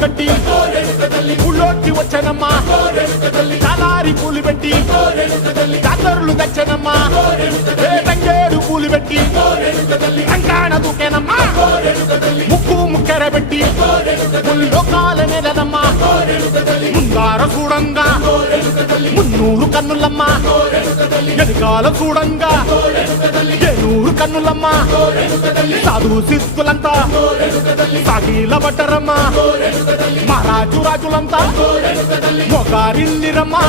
కట్టి ఊళ్ళోకి వచ్చానమ్మా చాలారి పూలు పెట్టి జాతరులు తెచ్చానమ్మా తంగేడు పూలు పెట్టి రంగాణ దూకేనమ్మా ముక్కు ముక్కెర పెట్టి ముల్లోకాల నెలనమ్మా ముందార చూడంగా మున్నూరు కన్నులమ్మా ఎనకాల చూడంగా ఏనూరు కన్నులమ్మా సాధు సిద్ధులంతా సాగిల పట్టరమ్మా మహారాజు రాజులంతా మొగారిల్లిరమ్మా